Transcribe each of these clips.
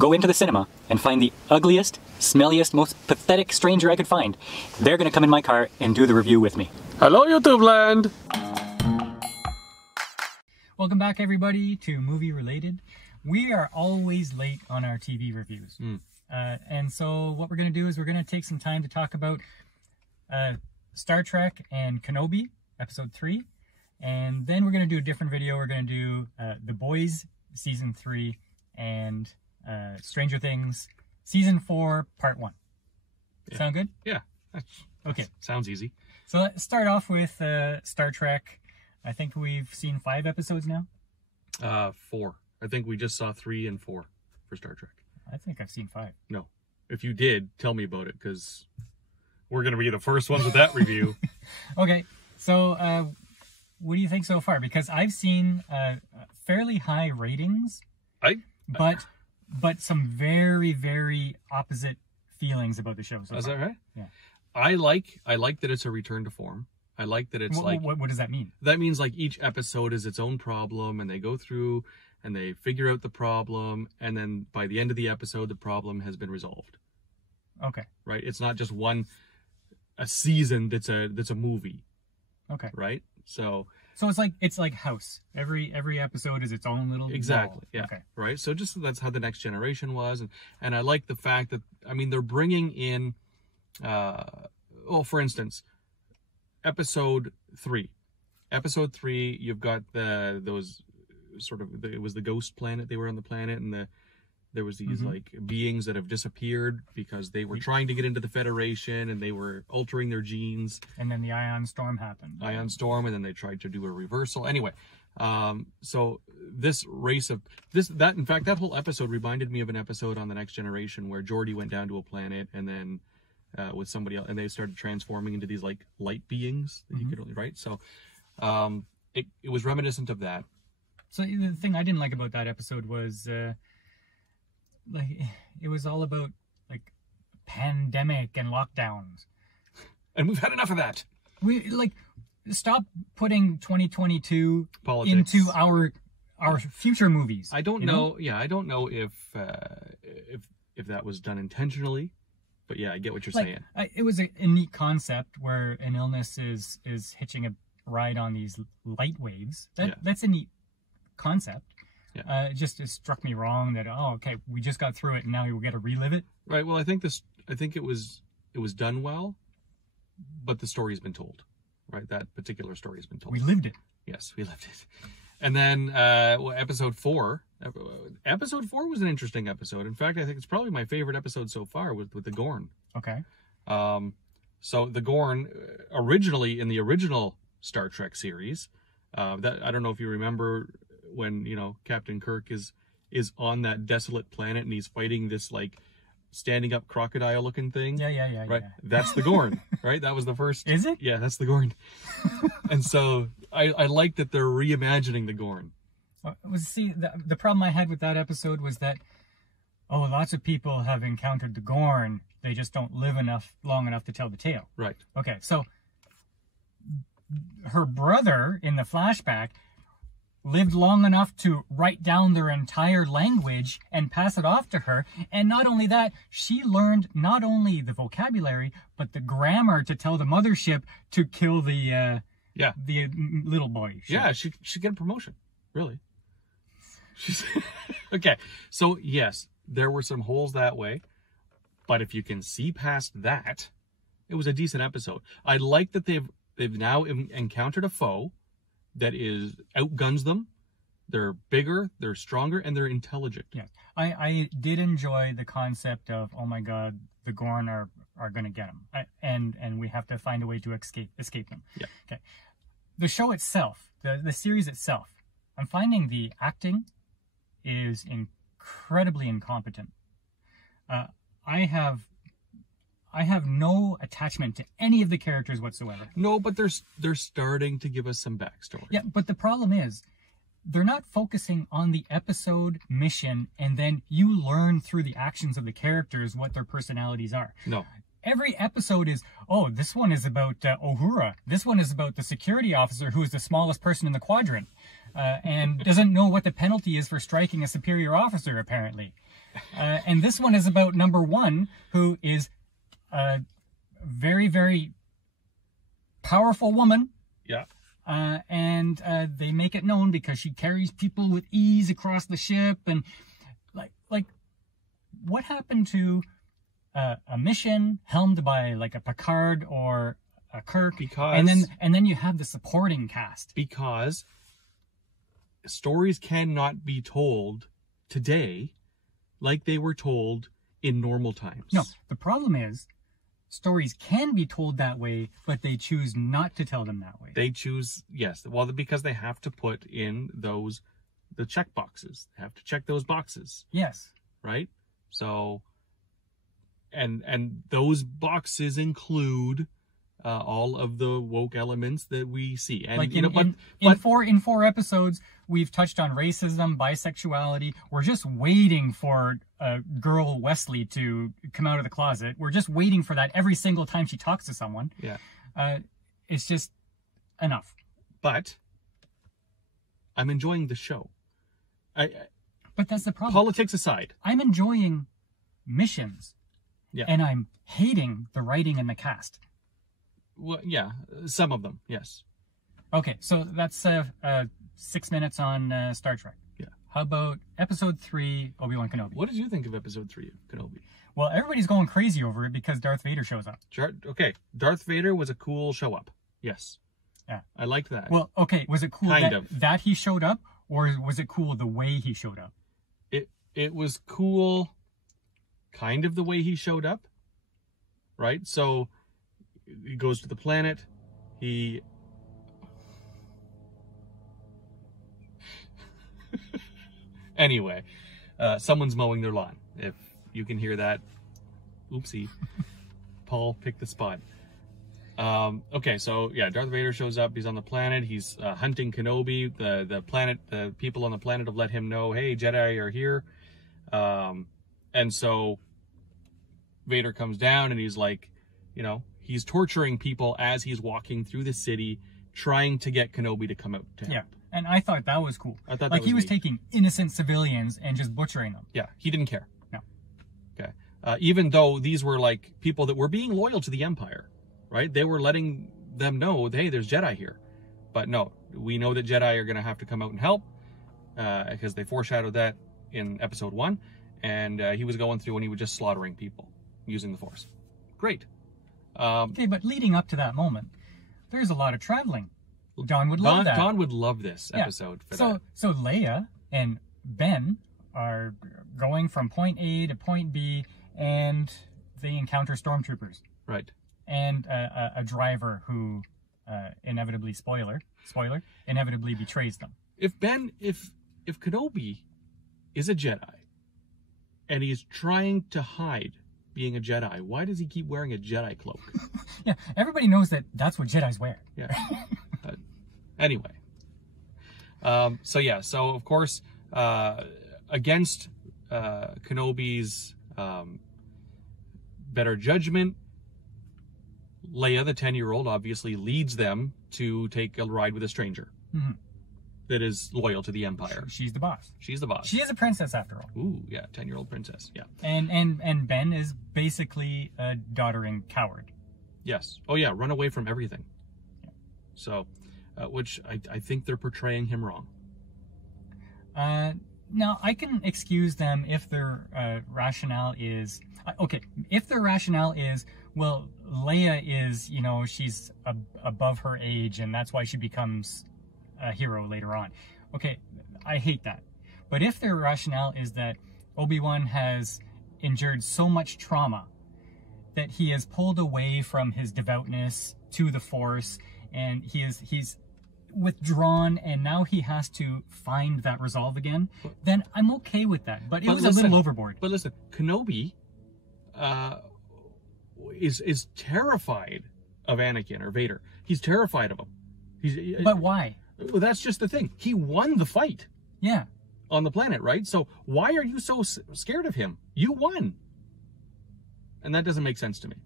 go into the cinema and find the ugliest, smelliest, most pathetic stranger I could find. They're gonna come in my car and do the review with me. Hello, YouTube land! Welcome back, everybody, to Movie Related. We are always late on our TV reviews. And so what we're gonna do is we're gonna take some time to talk about Star Trek and Kenobi, episode 3. And then we're going to do a different video. We're going to do The Boys, season 3, and Stranger Things, season 4, part 1. Yeah. Sound good? Yeah. Okay. Sounds easy. So let's start off with Star Trek. I think we've seen 5 episodes now. 4. I think we just saw 3 and 4 for Star Trek. I think I've seen 5. No. If you did, tell me about it, because we're going to be the first ones with that review. Okay. So, what do you think so far? Because I've seen fairly high ratings, but some very, very opposite feelings about the show. So is far. that right? Yeah. I like that it's a return to form. I like that it's what does that mean? That means like each episode is its own problem, and they go through and they figure out the problem, and then by the end of the episode, the problem has been resolved. Okay. Right? It's not just a season that's a movie. Okay. Right? So it's like House. Every episode is its own little exactly ball. yeah. Okay. Right. So just that's how the Next Generation was, and I like the fact that they're bringing in, for instance, episode 3. Episode 3, you've got those sort of it was the ghost planet. They were on the planet, and there was these like beings that have disappeared because they were trying to get into the Federation and they were altering their genes. And then the Ion Storm happened. Ion Storm, and then they tried to do a reversal. Anyway, so this race of in fact, that whole episode reminded me of an episode on the Next Generation where Geordi went down to a planet and then with somebody else, and they started transforming into these like light beings that you could only right. So it was reminiscent of that. So the thing I didn't like about that episode was like it was all about like pandemic and lockdowns, and we've had enough of that. We like stop putting 2022 politics into our future movies. I don't know. Yeah, I don't know if that was done intentionally, but yeah, I get what you're saying. It was a neat concept where an illness is hitching a ride on these light waves. That's a neat concept. Yeah. It just struck me wrong that okay, we just got through it and now we got to relive it. Right. Well, I think it was done well, but the story's been told. Right. That particular story has been told. We lived it. Yes, we lived it. And then episode 4. Episode 4 was an interesting episode. In fact, I think it's probably my favorite episode so far with the Gorn. Okay. So the Gorn, originally in the original Star Trek series, that I don't know if you remember when Captain Kirk is on that desolate planet and he's fighting this like standing up crocodile looking thing. Yeah. Right. Yeah. That's the Gorn. Right. That was the first. Is it? Yeah, that's the Gorn. And so I like that they're reimagining the Gorn. See, the problem I had with that episode was that lots of people have encountered the Gorn. They just don't live long enough to tell the tale. Right. Okay. So her brother in the flashback lived long enough to write down their entire language and pass it off to her. And not only that, she learned not only the vocabulary, but the grammar to tell the mothership to kill the little boy. Yeah, she should get a promotion. Really. Okay. So yes, there were some holes that way, but if you can see past that, it was a decent episode. I like that they've now encountered a foe that outguns them. They're bigger, they're stronger, and they're intelligent. Yeah, I did enjoy the concept of, oh my God, the Gorn are going to get them, and we have to find a way to escape them. Yeah. Okay. The show itself, the series itself, I'm finding the acting is incredibly incompetent. I have no attachment to any of the characters whatsoever. No, but they're starting to give us some backstory. Yeah, but the problem is, they're not focusing on the episode mission, and then you learn through the actions of the characters what their personalities are. No. Every episode is, this one is about Uhura. This one is about the security officer who is the smallest person in the quadrant and doesn't know what the penalty is for striking a superior officer, apparently. And this one is about number 1, who is a very, very powerful woman. Yeah. And they make it known because she carries people with ease across the ship. And like what happened to a mission helmed by like a Picard or a Kirk? Because and then you have the supporting cast. Because stories cannot be told today like they were told in normal times. No, the problem is stories can be told that way, but they choose not to tell them that way. They choose, yes, well, because they have to put in the check boxes. They have to check those boxes. Yes. Right? So, and those boxes include all of the woke elements that we see. And like in 4 episodes, we've touched on racism, bisexuality. We're just waiting for girl Wesley to come out of the closet. We're just waiting for that every single time she talks to someone. Yeah. It's just enough. But I'm enjoying the show. But that's the problem. Politics aside. I'm enjoying missions. Yeah. And I'm hating the writing and the cast. Well, yeah, some of them, yes. Okay, so that's 6 minutes on Star Trek. Yeah. How about episode 3, Obiwan Kenobi? What did you think of episode 3 of Kenobi? Well, everybody's going crazy over it because Darth Vader shows up. Okay, Darth Vader was a cool show up. Yes. Yeah. I liked that. Well, okay, was it cool Kind of. that he showed up, or was it cool the way he showed up? It was cool kind of the way he showed up, right? So he goes to the planet, anyway, someone's mowing their lawn. If you can hear that, oopsie. Paul picked the spot. Okay, so yeah, Darth Vader shows up. He's on the planet. He's hunting Kenobi. The planet, the people on the planet have let him know, hey, Jedi are here. And so Vader comes down and he's like, he's torturing people as he's walking through the city, trying to get Kenobi to come out to help. Yeah, and I thought that was cool. I thought like he was neat. taking innocent civilians and just butchering them. Yeah, he didn't care. No. Okay. Even though these were like people that were being loyal to the Empire, right? They were letting them know, hey, there's Jedi here. But no, we know that Jedi are going to have to come out and help because they foreshadowed that in episode 1. And he was going through and he was just slaughtering people using the Force. Great. Okay, but leading up to that moment, there's a lot of traveling. Don would love that. Don would love this episode. Yeah. For that. So Leia and Ben are going from point A to point B, and they encounter stormtroopers. Right. And a driver who inevitably, spoiler, inevitably betrays them. If Kenobi is a Jedi, and he's trying to hide being a Jedi, why does he keep wearing a Jedi cloak? Yeah, everybody knows that that's what Jedis wear. Yeah. Anyway. So of course, against Kenobi's better judgment, Leia, the 10-year-old, obviously leads them to take a ride with a stranger. Mm-hmm. That is loyal to the Empire. She's the boss. She's the boss. She is a princess after all. Ooh, yeah, 10-year-old princess. Yeah. And Ben is basically a doddering coward. Yes. Oh yeah, run away from everything. Yeah. So, which I think they're portraying him wrong. Now I can excuse them if their rationale is okay. If their rationale is, well, Leia is, she's above her age and that's why she becomes a hero later on. Okay, I hate that. But if their rationale is that Obi-Wan has endured so much trauma that he has pulled away from his devoutness to the Force and he's withdrawn and now he has to find that resolve again, then I'm okay with that. But it was a little overboard. But listen, Kenobi is terrified of Anakin or Vader. He's terrified of him. But why? Well, that's just the thing. He won the fight. Yeah. On the planet, right? So why are you so scared of him? You won. And that doesn't make sense to me.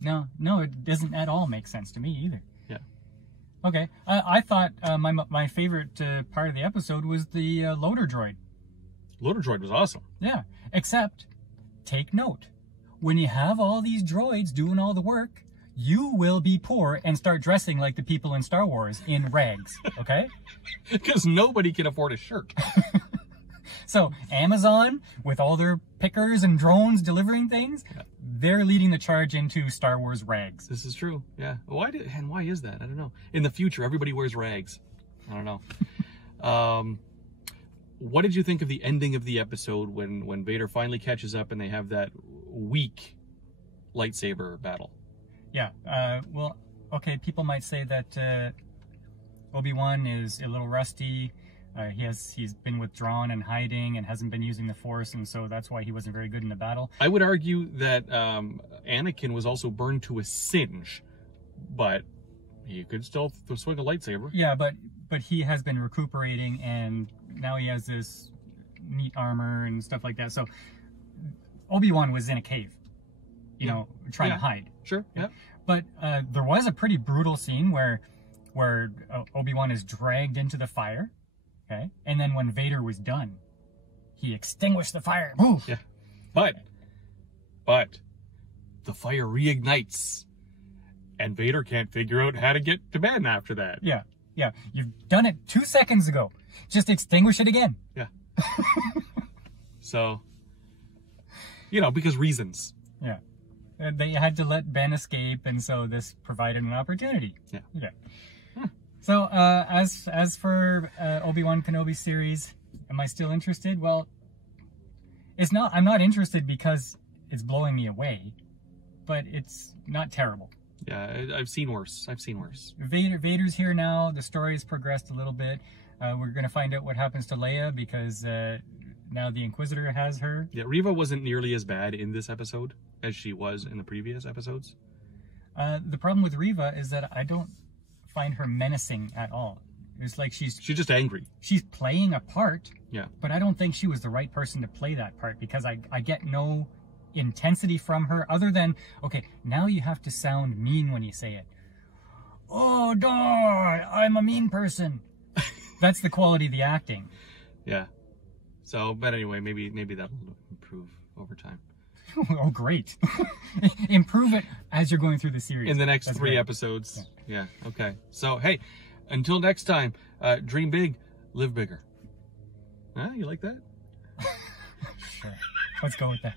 No, it doesn't at all make sense to me either. Yeah. Okay. I thought my favorite part of the episode was the loader droid. Loader droid was awesome. Yeah, except, take note, when you have all these droids doing all the work, you will be poor and start dressing like the people in Star Wars in rags, okay? Because nobody can afford a shirt. So Amazon, with all their pickers and drones delivering things, they're leading the charge into Star Wars rags. This is true, yeah. Why is that? I don't know. In the future, everybody wears rags. I don't know. What did you think of the ending of the episode when Vader finally catches up and they have that weak lightsaber battle? Yeah, well, okay, people might say that Obi-Wan is a little rusty. He's been withdrawn and hiding and hasn't been using the Force, and so that's why he wasn't very good in the battle. I would argue that Anakin was also burned to a singe, but he could still swing a lightsaber. Yeah, but he has been recuperating, and now he has this neat armor and stuff like that. So Obi-Wan was in a cave, you know, trying to hide. Sure. Yeah. But there was a pretty brutal scene where Obi-Wan is dragged into the fire. Okay, and then when Vader was done, he extinguished the fire. Woo! Yeah, but the fire reignites, and Vader can't figure out how to get to Ben after that. Yeah, yeah, you've done it 2 seconds ago. Just extinguish it again. Yeah. So, you know, because reasons. Yeah, they had to let Ben escape, and so this provided an opportunity. Yeah. Yeah. So, as for Obi-Wan Kenobi series, am I still interested? Well, it's not. I'm not interested because it's blowing me away, but it's not terrible. Yeah, I've seen worse. I've seen worse. Vader's here now. The story has progressed a little bit. We're gonna find out what happens to Leia because now the Inquisitor has her. Yeah, Reva wasn't nearly as bad in this episode as she was in the previous episodes. The problem with Reva is that I don't find her menacing at all. It's like she's just angry. She's playing a part. Yeah. But I don't think she was the right person to play that part because I get no intensity from her other than, okay, now you have to sound mean when you say it. Oh, die! I'm a mean person. That's the quality of the acting. Yeah. So, but anyway, maybe that'll improve over time. Oh, great. Improve it as you're going through the series. In the next 3 episodes. Yeah. Okay. So, hey, until next time, dream big, live bigger. Huh? You like that? Sure. Let's go with that.